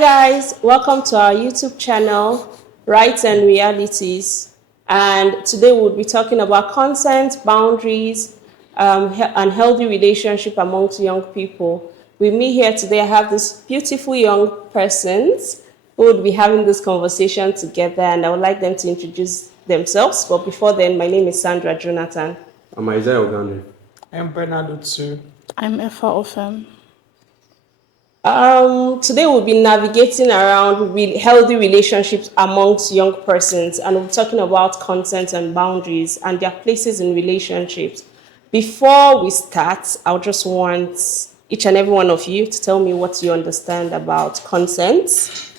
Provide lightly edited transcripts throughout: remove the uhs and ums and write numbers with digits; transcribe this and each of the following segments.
guys, welcome to our YouTube channel, Rights and Realities. And today we'll be talking about consent, boundaries, and healthy relationship amongst young people. With me here today, I have these beautiful young persons who would be having this conversation together, and I would like them to introduce themselves. But before then, my name is Sandra Jonathan. I'm Isaiah Ogane. I'm Bernardo too. I'm Efa Ofem. Today we'll be navigating around healthy relationships amongst young persons, and we're talking about consent and boundaries and their places in relationships. Before we start, I just want each and every one of you to tell me what you understand about consent.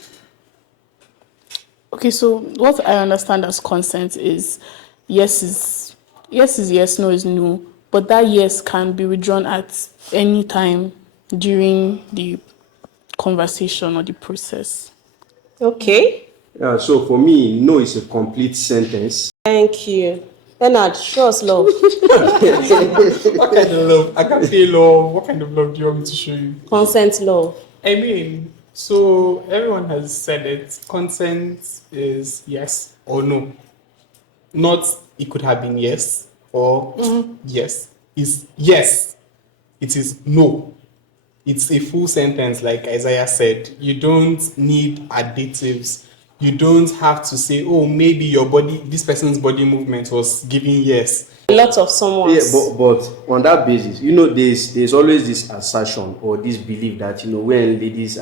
Okay, so what I understand as consent is yes, no is no, but that yes can be withdrawn at any time during the conversation or the process. Okay. Yeah, so for me, no is a complete sentence. Thank you. Bernard, show us love. What kind of love? I can't say love. What kind of love do you want me to show you? Consent love. I mean, so everyone has said it. Consent is yes or no. Not it could have been yes or yes. It's yes. It is no. It's a full sentence, like Isaiah said. You don't need additives. You don't have to say, oh, maybe this person's body movement was giving yes. A lot of someone's. Yeah, but on that basis, there's always this assertion or this belief that, when ladies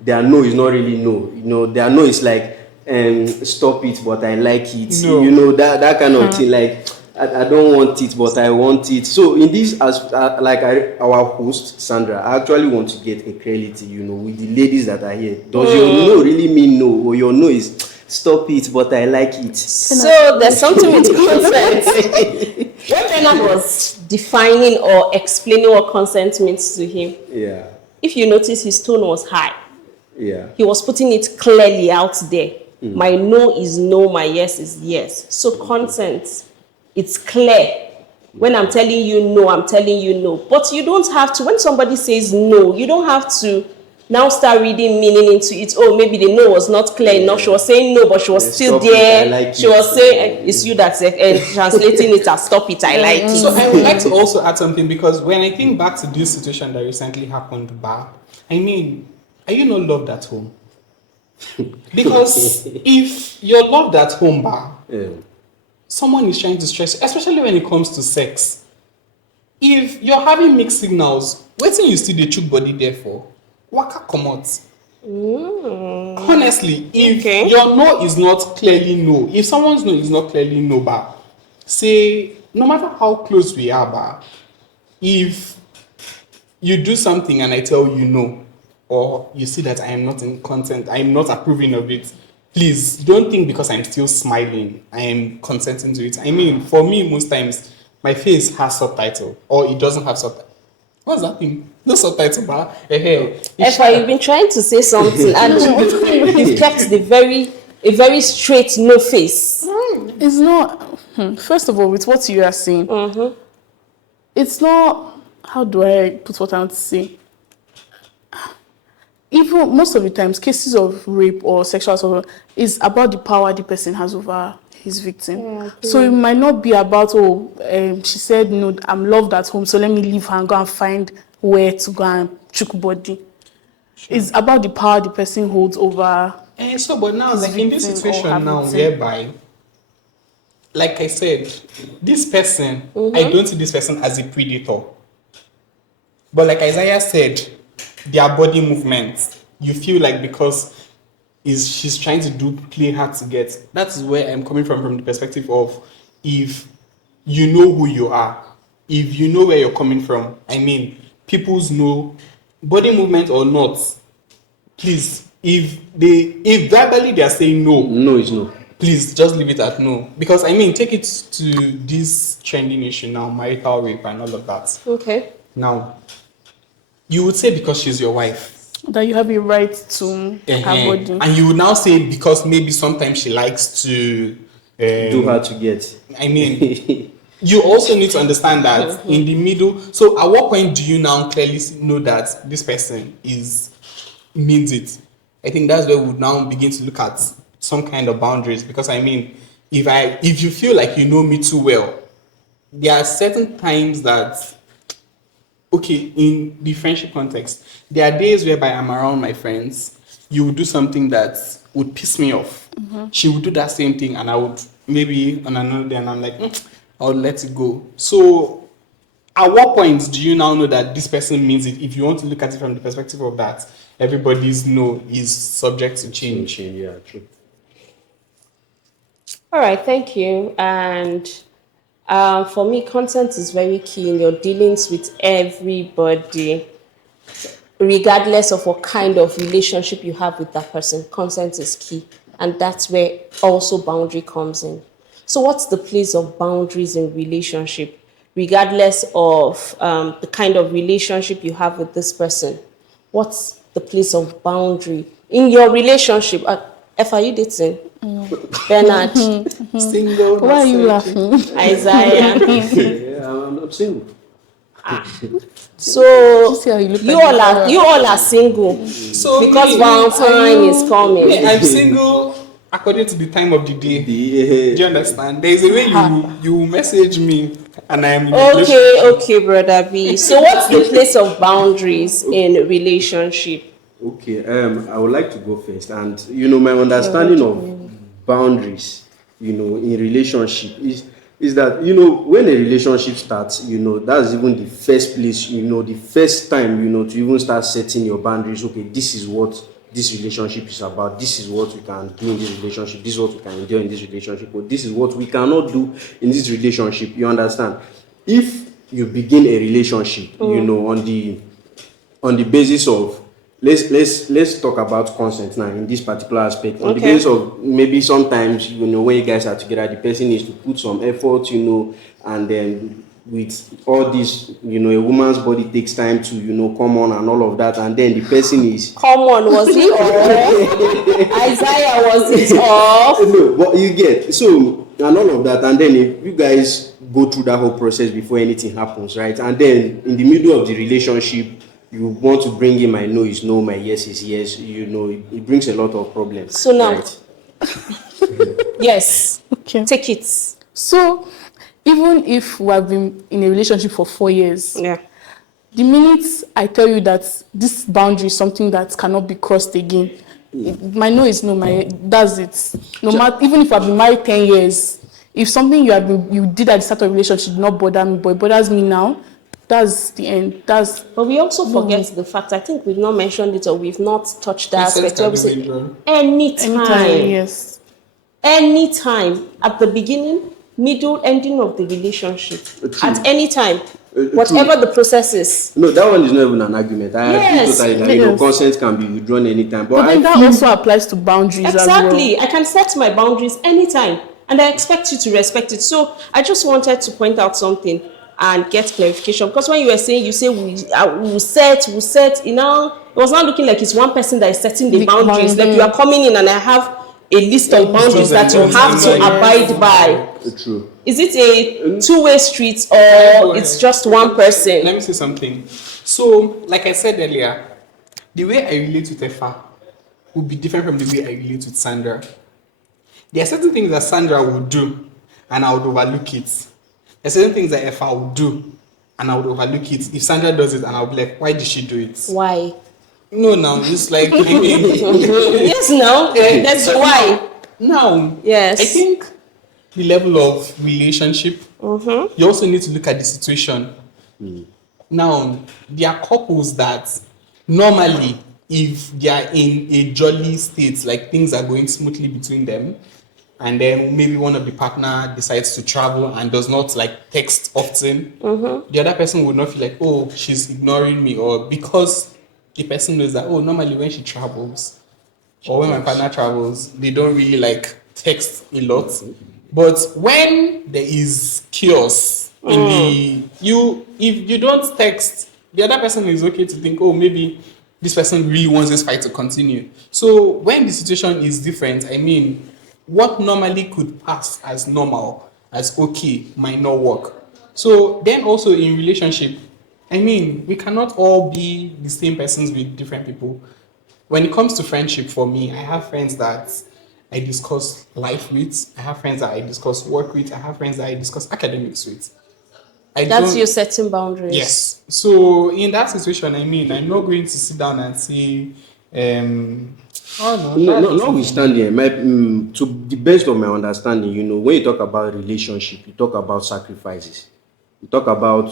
their no is not really no. Their no is like, stop it, but I like it. No. That kind of thing, like, I don't want it, but I want it. So in this, our host, Sandra, I actually want to get a clarity, with the ladies that are here. Does your no really mean no? Or your no is, stop it, but I like it? So there's something with consent. When Bernard was defining or explaining what consent means to him, Yeah. if you notice, his tone was high. Yeah. He was putting it clearly out there. My no is no, my yes is yes. So consent, it's clear. When I'm telling you no, I'm telling you no. But you don't have to, when somebody says no, you don't have to now start reading meaning into it. Oh, maybe the no was not clear enough. She was saying no, but she was still there. She was saying, it's you that's translating it as stop it, I like it. So I would like to also add something, because when I think back to this situation that recently happened, I mean, are you not loved at home? Because if you're loved at home, someone is trying to stress you, especially when it comes to sex. If you're having mixed signals, waiting you still the chook body there for, waka come out. Honestly, if your no is not clearly no, if someone's no is not clearly no, say, no matter how close we are, if you do something and I tell you no, or you see that I am not in consent, I am not approving of it, please don't think because I'm still smiling, I am consenting to it. I mean, for me, most times, my face has subtitle, or it doesn't have subtitle. What's that thing? No subtitle, but Efa, you've been trying to say something, and you've kept a very straight no face. It's not, first of all, with what you are saying, it's not, how do I put what I want to say? Even most of the times, cases of rape or sexual assault is about the power the person has over his victim. Yeah, so it might not be about, she said, no, I'm loved at home, so let me leave her and go and find where to go and chook body. Sure. It's about the power the person holds over. And so, but now, like in this situation now, whereby, like I said, this person, I don't see this person as a predator. But like Isaiah said, their body movements, you feel like because she's trying to play hard to get. That's where I'm coming from the perspective of, if you know who you are, if you know where you're coming from, I mean, people's know, body movement or not, please, if verbally they are saying no, no is no, please just leave it at no. Because I mean, take it to this trending issue now, marital rape and all of that. Okay. Now, you would say because she's your wife, that you have a right to her body. And you would now say because maybe sometimes she likes to do her to get. I mean, you also need to understand that in the middle. So at what point do you now clearly know that this person means it? I think that's where we would now begin to look at some kind of boundaries. Because I mean, if you feel like you know me too well, there are certain times that, okay, in the friendship context, there are days whereby I'm around my friends, you would do something that would piss me off. She would do that same thing, and I would maybe on another day, and I'm like, I would let it go. So, at what point do you now know that this person means it? If you want to look at it from the perspective of that, everybody's no is subject to change. Yeah, true. All right, thank you. And for me, consent is very key in your dealings with everybody, regardless of what kind of relationship you have with that person. Consent is key, and that's where also boundary comes in. So what's the place of boundaries in relationship, regardless of the kind of relationship you have with this person? What's the place of boundary in your relationship? F, are you dating? Bernard? Single. Why are you laughing? Isaiah? Yeah, I'm single. So See how you look you at all the are camera. you all are single So because me, Valentine is coming. me, I'm single according to the time of the day. Do you understand? There's a way you message me, and I'm in a relationship. Okay, brother B. So what's the place of boundaries in relationship? Okay, I would like to go first. And my understanding of boundaries, in relationship is that when a relationship starts, that's even the first place, the first time, to even start setting your boundaries. Okay, this is what this relationship is about. This is what we can do in this relationship. This is what we can endure in this relationship. But this is what we cannot do in this relationship. You understand? If you begin a relationship, on the basis of let's talk about consent now in this particular aspect. On the basis of maybe sometimes when you guys are together, the person needs to put some effort, and then with all this, a woman's body takes time to come on and all of that, and then the person is Come on, was it off? Isaiah, was it off? no, but you get so and all of that, and then if you guys go through that whole process before anything happens, right? And then in the middle of the relationship, you want to bring in my no is no, my yes is yes. It brings a lot of problems. So now, right? yes, Okay. take it. So, even if we have been in a relationship for 4 years, Yeah. the minute I tell you that this boundary is something that cannot be crossed again, my no is no, my that's it. No matter, even if I've been married 10 years, if something you did at the start of a relationship did not bother me, but it bothers me now, that's the end. But we also forget the fact, I think we've not mentioned it or we've not touched that aspect. Where we say, anytime, yes. anytime, at the beginning, middle, ending of the relationship, True. at any time, whatever the process is. No, that one is not even an argument. I agree Yes. totally. Like, Yes. consent can be withdrawn anytime. But But then I that feel also applies to boundaries as well. Exactly. I can set my boundaries anytime, and I expect you to respect it. So I just wanted to point out something and get clarification, because when you were saying, you say we set, it was not looking like it's one person that is setting the boundaries. Like you are coming in and I have a list of boundaries that you have to abide by. true. Is it a two-way street or it's just one person? Let me say something. So, like I said earlier, the way I relate with Efa would be different from the way I relate with Sandra. There are certain things that Sandra would do, and I would overlook it. There are certain things that Efa would do, and I would overlook it. If Sandra does it, and I'll be like, why did she do it? Why? No, now, it's like, I mean, Yes, no. That's why. now, Yes. I think the level of relationship, you also need to look at the situation. Now, there are couples that normally, if they are in a jolly state, like things are going smoothly between them, and then maybe one of the partner decides to travel and does not like text often, the other person would not feel like, oh, she's ignoring me, or because the person knows that, oh, normally when she travels or when my partner travels, they don't really like text a lot. But when there is chaos in if you don't text, the other person is okay to think, oh, maybe this person really wants this fight to continue. So when the situation is different, I mean, what normally could pass as normal, as okay, might not work. So then also in relationship, I mean, we cannot all be the same persons with different people. when it comes to friendship, for me, I have friends that I discuss life with. I have friends that I discuss work with. I have friends that I discuss academics with. That's your setting boundaries. Yes. So in that situation, I mean, I'm not going to sit down and say, oh no, Notwithstanding, to the best of my understanding, when you talk about relationship, you talk about sacrifices, you talk about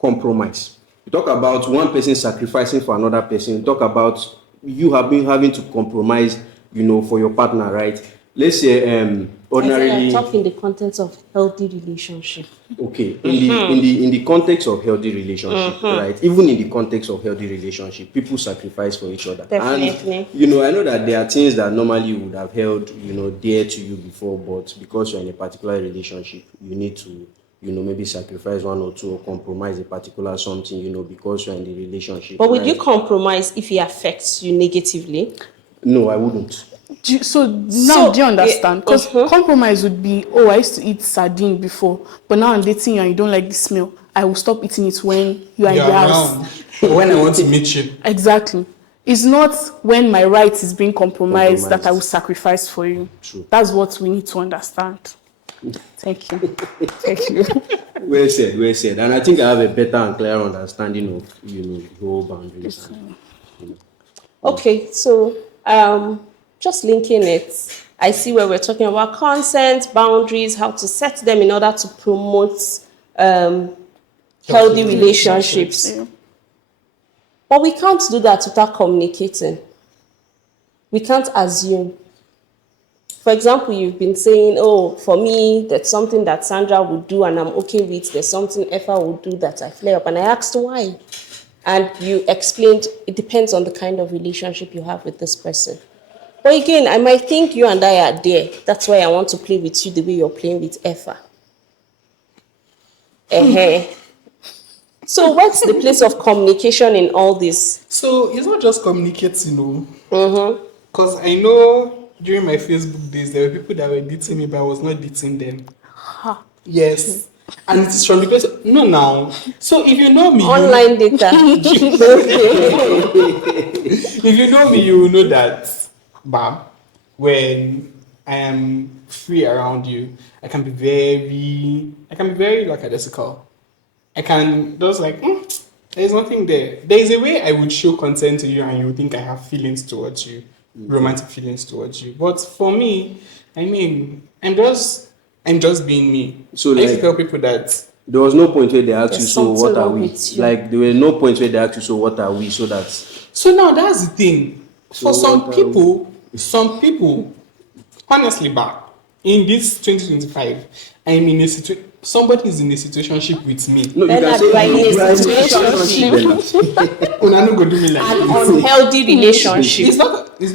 compromise, you talk about one person sacrificing for another person, you talk about you have been having to compromise, for your partner, right? Let's say ordinarily. I talk in the context of healthy relationship. Okay, in the context of healthy relationship, right? Even in the context of healthy relationship, people sacrifice for each other. Definitely. And I know that there are things that normally you would have held, dear to you before, but because you're in a particular relationship, you need to, maybe sacrifice one or two or compromise a particular something, because you're in the relationship. But would you compromise if it affects you negatively? No, I wouldn't. Do you understand? Because compromise would be, I used to eat sardine before, but now I'm dating you and you don't like the smell. I will stop eating it when you are in the house. When I want to meet you. Exactly. It's not when my right is being compromised that I will sacrifice for you. True. That's what we need to understand. Thank you. Thank you. Well said. And I think I have a better and clearer understanding of, the whole boundaries. Okay, so just linking it, I see where we're talking about consent, boundaries, how to set them in order to promote healthy relationships. Yeah. But we can't do that without communicating. We can't assume. For example, you've been saying, for me, that's something that Sandra would do and I'm okay with. There's something Effa would do that I flare up. And I asked why. And you explained it depends on the kind of relationship you have with this person. But again, I might think you and I are there. That's why I want to play with you the way you're playing with Effa. So what's the place of communication in all this? So it's not just communicating, Because I know during my Facebook days, there were people that were dating me, but I was not dating them. Yes. And it's from the place of, no now. So if you know me, Online data. if you know me, you will know that, when I am free around you, I can be very lackadaisical. I can just there's nothing there. There is a way I would show consent to you and you would think I have feelings towards you, romantic feelings towards you. But for me, I mean, I'm just being me. So I used to tell people that there was no point where they asked you, so what are we? Like, there were no point where they asked you, so what are we? So now that's the thing. For some people, honestly, in this 2025, I'm in a situation. Somebody is in a situationship with me. No, you can say situationship. Una no go do me like an unhealthy relationship. It's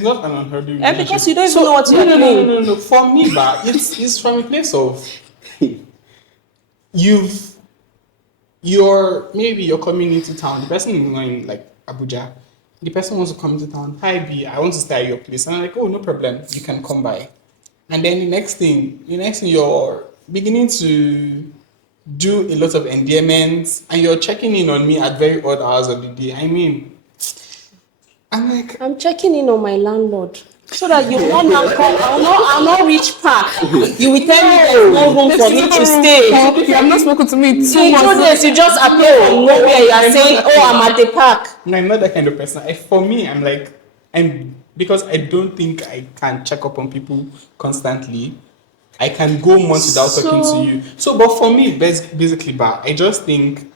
not an unhealthy relationship. Because you don't even know what you're doing. No. For me, it's from a place of you're coming into town. The person is going like Abuja. The person wants to come into town. Hi B, I want to stay at your place. And I'm like, oh, no problem. You can come by. And then the next thing you're beginning to do a lot of endearments and you're checking in on me at very odd hours of the day. I mean, I'm checking in on my landlord so that you won't now come. I'll not reach park. You will tell me there's no room for me to stay. You have not spoken to me so in 2 days you just appear from nowhere. You are saying, I'm at the park. No, I'm not that kind of person. For me, because I don't think I can check up on people constantly. I can go months without talking to you. So, but for me, basically, I just think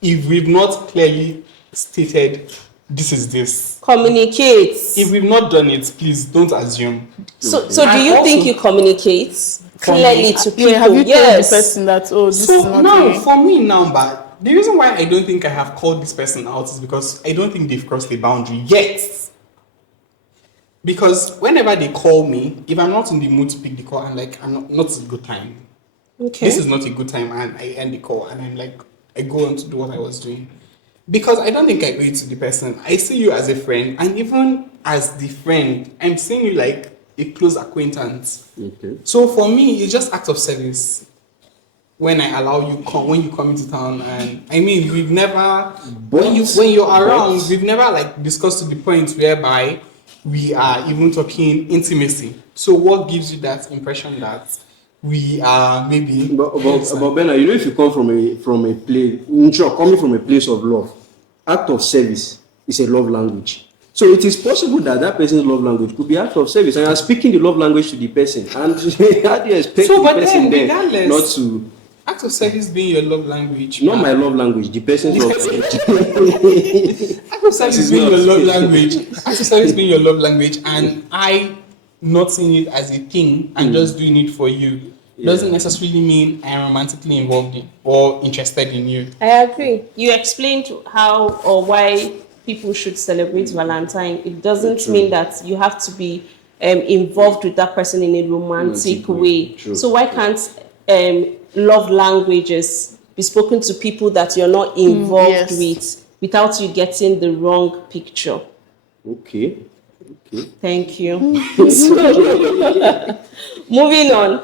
if we've not clearly stated this is this, communicate. If we've not done it, please don't assume. So do you think you communicate clearly to people? Have you told the person that this is not now for me now, but the reason why I don't think I have called this person out is because I don't think they've crossed the boundary yet. Because whenever they call me, if I'm not in the mood to pick the call, I'm like, not a good time. Okay. This is not a good time, and I end the call, and I'm like, I go on to do what I was doing. Because I don't think I owe it to the person. I see you as a friend, and even as the friend, I'm seeing you like a close acquaintance. Okay. So for me, it's just act of service. when I allow you when you come into town, and I mean we've never when you're around, we've never like discussed to the point whereby we are even talking intimacy. So what gives you that impression that we are maybe? But Bernard, you know, if you come from a place, coming from a place of love, act of service is a love language. So it is possible that person's love language could be act of service, and you are speaking the love language to the person. And how do you expect the person then not to? Act of service being your love language. Not my love language, the person's love language. Act of service being your love language. Act of service being your love language, and I not seeing it as a thing and just doing it for you doesn't necessarily mean I am romantically involved in or interested in you. I agree. You explained how or why people should celebrate Valentine. It doesn't mean that you have to be involved with that person in a romantic way. True. So why can't love languages be spoken to people that you're not involved with without you getting the wrong picture? Okay. Thank you. Moving on.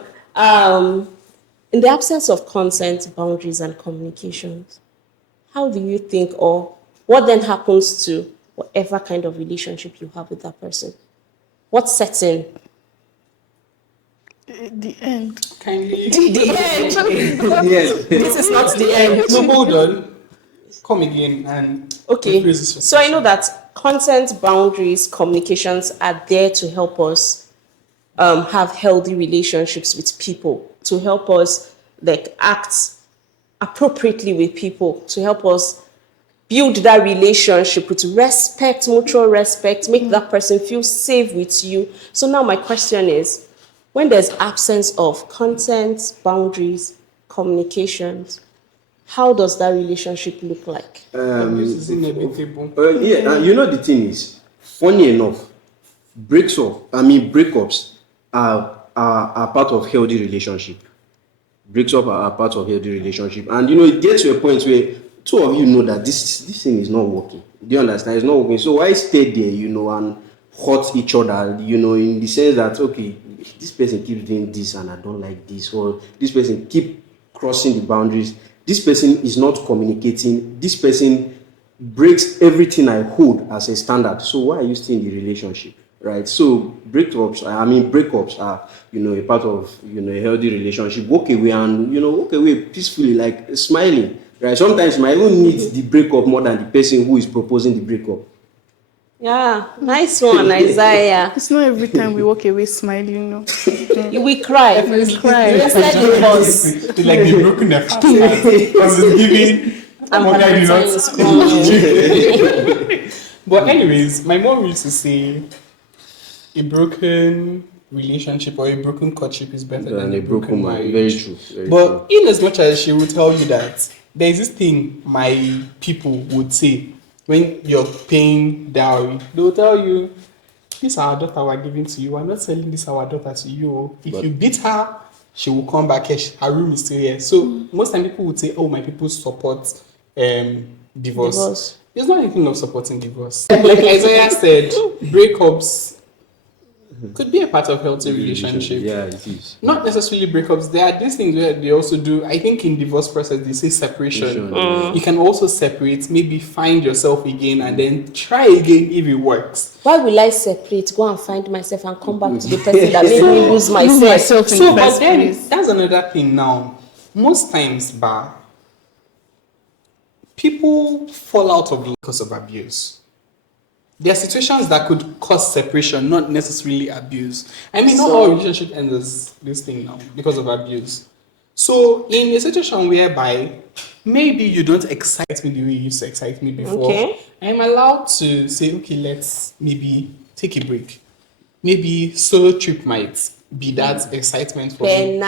In the absence of consent, boundaries, and communications, how do you think, or what then happens to whatever kind of relationship you have with that person? What setting? The end. Kindly. The end. Yes. This is not the end. No, hold on. Come again and Okay. So I know that consent, boundaries, communications are there to help us have healthy relationships with people, to help us like act appropriately with people, to help us build that relationship with respect, mutual respect, make that person feel safe with you. So now my question is, when there's absence of consent, boundaries, communications, how does that relationship look like? This is inevitable. And you know the thing is, funny enough, breakups are part of healthy relationship. Breakups are part of healthy relationship, and you know it gets to a point where two of you know that this thing is not working. Do you understand? It's not working. So why stay there, you know, and hurt each other, you know, in the sense that okay, this person keeps doing this and I don't like this, or this person keep crossing the boundaries. This person is not communicating. This person breaks everything I hold as a standard. So why are you still in the relationship, right? So breakups are, you know, a part of, you know, a healthy relationship. Walk away and, you know, walk away peacefully, like smiling, right? Sometimes you might even need the breakup more than the person who is proposing the breakup. Yeah, nice one, Isaiah. It's not every time we walk away smiling, you know. We cry. We cry. Instead of us. It's like they broken their fast because it's giving. And Valentine is coming. But anyways, my mom used to say a broken relationship or a broken courtship is better than a broken marriage. Very true. But in as much as she would tell you that, there is this thing my people would say when you're paying dowry. They will tell you, this is our daughter we're giving to you. We're not selling this our daughter to you. If you beat her, she will come back here. Her room is still here. So most time people would say, oh, my people support divorce. There's not anything of supporting divorce. Like Isaiah said, breakups could be a part of healthy relationship. Yeah, it is. Not necessarily breakups. There are these things where they also do. I think in divorce process they say separation. You can also separate, maybe find yourself again, and then try again if it works. Why will I separate, go and find myself and come back to the person that made me lose myself? So, but then that's another thing now. Most times, people fall out of love because of abuse. There are situations that could cause separation, not necessarily abuse. I mean, not all relationship ends as this thing now because of abuse. So, in a situation whereby maybe you don't excite me the way you used to excite me before, I'm allowed to say, okay, let's maybe take a break. Maybe solo trip might be that excitement for me. Wait.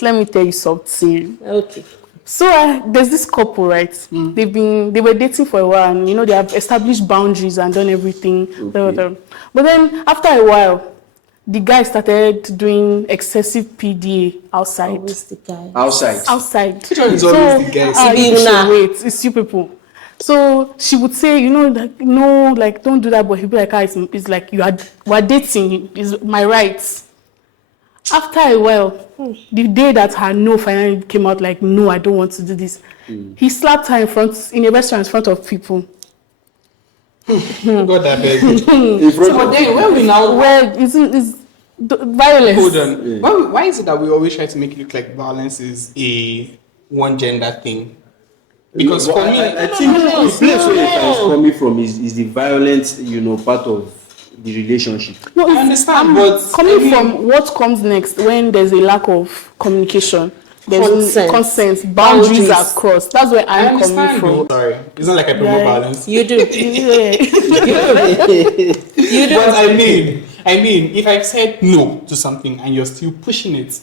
Let me tell you something. Okay. So there's this couple, right? They were dating for a while, and you know they have established boundaries and done everything. Okay. But then after a while, the guy started doing excessive PDA outside. Always the guy. Outside. Outside. Which one is always the guy? Wait, it's you people. So she would say, like, no, like, don't do that. But he'd be like, it's like, we're dating. It's my rights. After a while, the day that her no finally came out, like, no, I don't want to do this, he slapped her in a restaurant in front of people. God, that beg. So, But then, when we now... Well, it's violence. Hold on. Why is it that we always try to make it look like violence is a one gender thing? Because for me, I think the place where it's coming from is the violent, part of the relationship. No, I understand, I'm but coming from what comes next when there's a lack of communication. There's consent, boundaries are crossed. That's where I'm coming from. Sorry, it's not like I promote violence. You do. Yeah. You do. But I mean, if I've said no to something and you're still pushing it,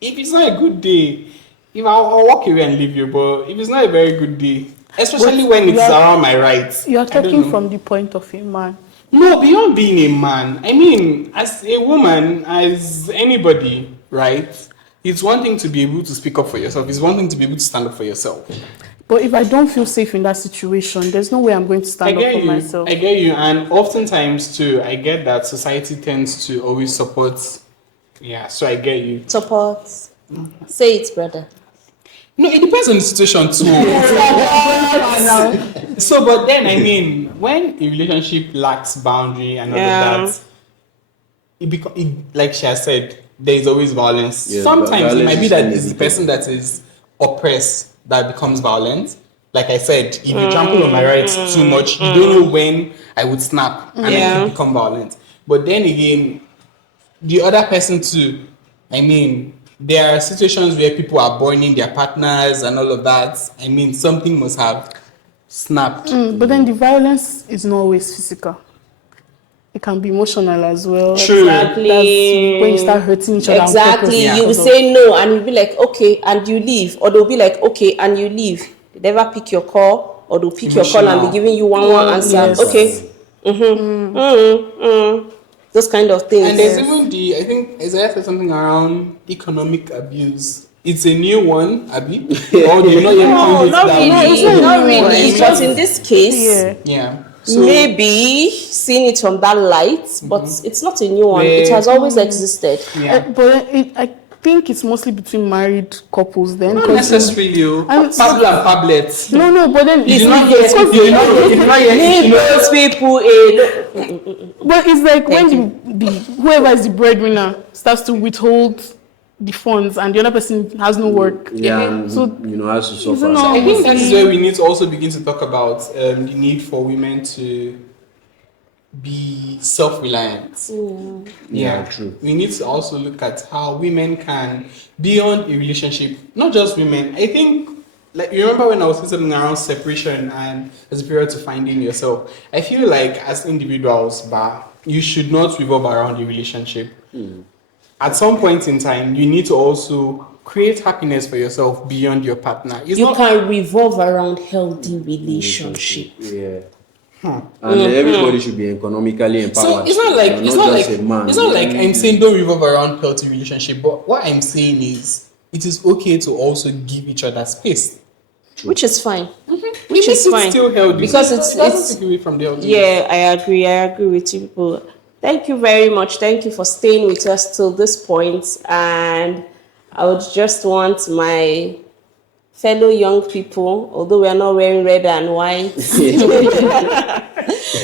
if it's not a good day, if I'll walk away and leave you. But if it's not a very good day, especially when it's around my rights, You are talking from the point of a man. No, beyond being a man, I mean, as a woman, as anybody, right? It's one thing to be able to speak up for yourself. It's one thing to be able to stand up for yourself. But if I don't feel safe in that situation, there's no way I'm going to stand up for myself. I get you. And oftentimes, too, I get that society tends to always support. Yeah, so I get you. Support. Say it, brother. No, it depends on the situation, too. So, but then, I mean, when a relationship lacks boundary and all of that, like she has said, there is always violence. Yeah, sometimes it might be that it's the inevitable. person that is oppressed that becomes violent. Like I said, if you trample on my rights too much, you don't know when I would snap and I could become violent. But then again, the other person too, I mean, there are situations where people are burning their partners and all of that. I mean, something must have snapped. But then the violence is not always physical. It can be emotional as well. True. Exactly. That's when you start hurting each other. on purpose. Exactly. You will say no and you'll be like, okay, and you leave. Or they'll be like, okay, and you leave. They never pick your call, or they'll pick your call and be giving you one answer. Yes. Okay. Those kind of things. And there's even I think Isaiah said something around economic abuse. It's a new one, Abi. Or do you not yet No, not that really. way? Not really. But in this case, Yeah. maybe seeing it from that light, but it's not a new one. It has always existed. Yeah. But I think it's mostly between married couples then. Not 'cause- necessarily. Pablo and Pablets. No, but then You did not hear. You did not hear. Those people, But it's like when whoever is the breadwinner starts to withhold the funds and the other person has no work. Yeah, So has to suffer. not- I think that is where we need to also begin to talk about the need for women to be self-reliant. Yeah, true. We need to also look at how women can, beyond a relationship, not just women. I think, like, you remember when I was saying something around separation and as a period to finding yourself. I feel like as individuals, but you should not revolve around the relationship. At some point in time, you need to also create happiness for yourself beyond your partner. It's you not can revolve around healthy relationship. Yeah. And everybody should be economically empowered. So it's not like just a man. it's not like I'm saying don't revolve around healthy relationship, but what I'm saying is it is okay to also give each other space. Which is fine. Which It is makes it fine. still healthy. Because It it's doesn't take away from the healthy. yeah, I agree with you people. Thank you very much. Thank you for staying with us till this point. And I would just want my fellow young people, although we are not wearing red and white,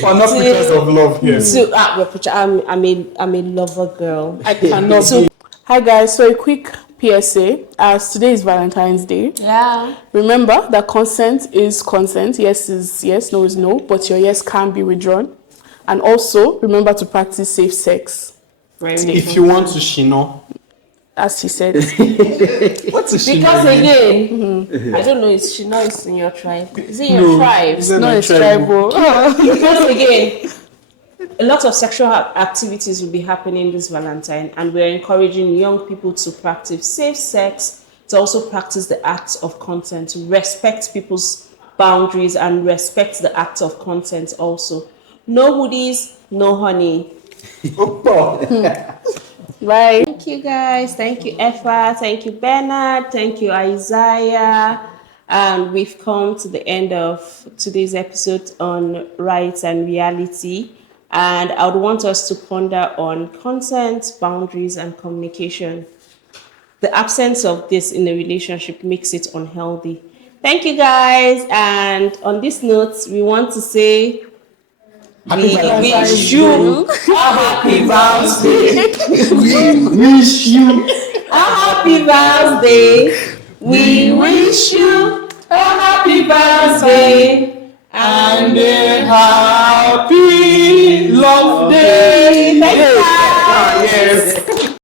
Or not pictures of love, yes. I'm a lover girl. I cannot be. Hi guys, so a quick PSA, as today is Valentine's Day. Yeah. Remember that consent is consent. Yes is yes, no is no, but your yes can be withdrawn. And also, remember to practice safe sex. If you want to shino. As he said. What's a shino? Because again, I don't know, is she not in your tribe? Is it in your tribe? It's not No, my it's tribe. tribal. Because again, a lot of sexual activities will be happening this Valentine, and we're encouraging young people to practice safe sex, to also practice the act of consent, to respect people's boundaries and respect the act of consent also. No hoodies, no honey. Right. Thank you guys. Thank you, Effa. Thank you, Bernard. Thank you, Isaiah. And we've come to the end of today's episode on rights and reality. And I would want us to ponder on consent, boundaries, and communication. The absence of this in a relationship makes it unhealthy. Thank you, guys. And on this note, we want to say Happy Valentine. wish you a happy birthday. We wish you A happy birthday. We wish you